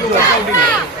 祝我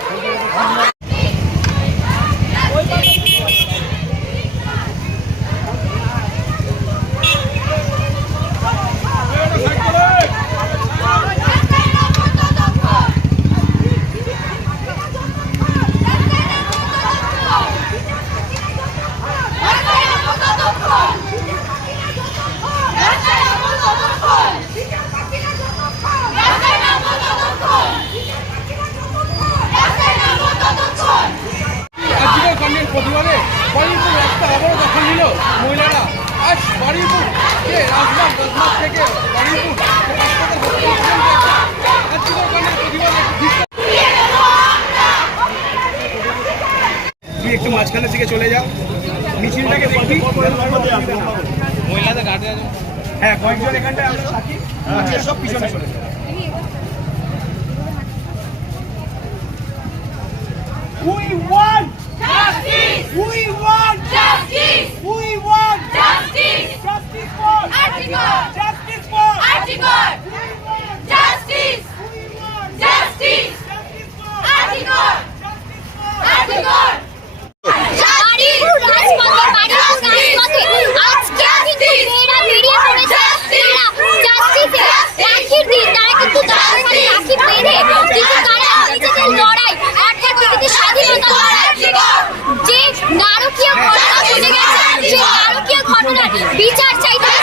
প্রতিবাদে কয়েকদিন রাস্তা আবারও দখল নিল মহিলারা। আজ বারুইপুর যে রাজমার্গ রাজমার্গ থেকে তুই একটু মাঝখানের দিকে চলে যাও মিছিলটাকে হ্যাঁ কয়েকজন এখানটায় হ্যাঁ, হ্যাঁ। সব পিছনে চলে যাও we won! নারকীয় ঘটনা? ঘটে বিচার চাইতে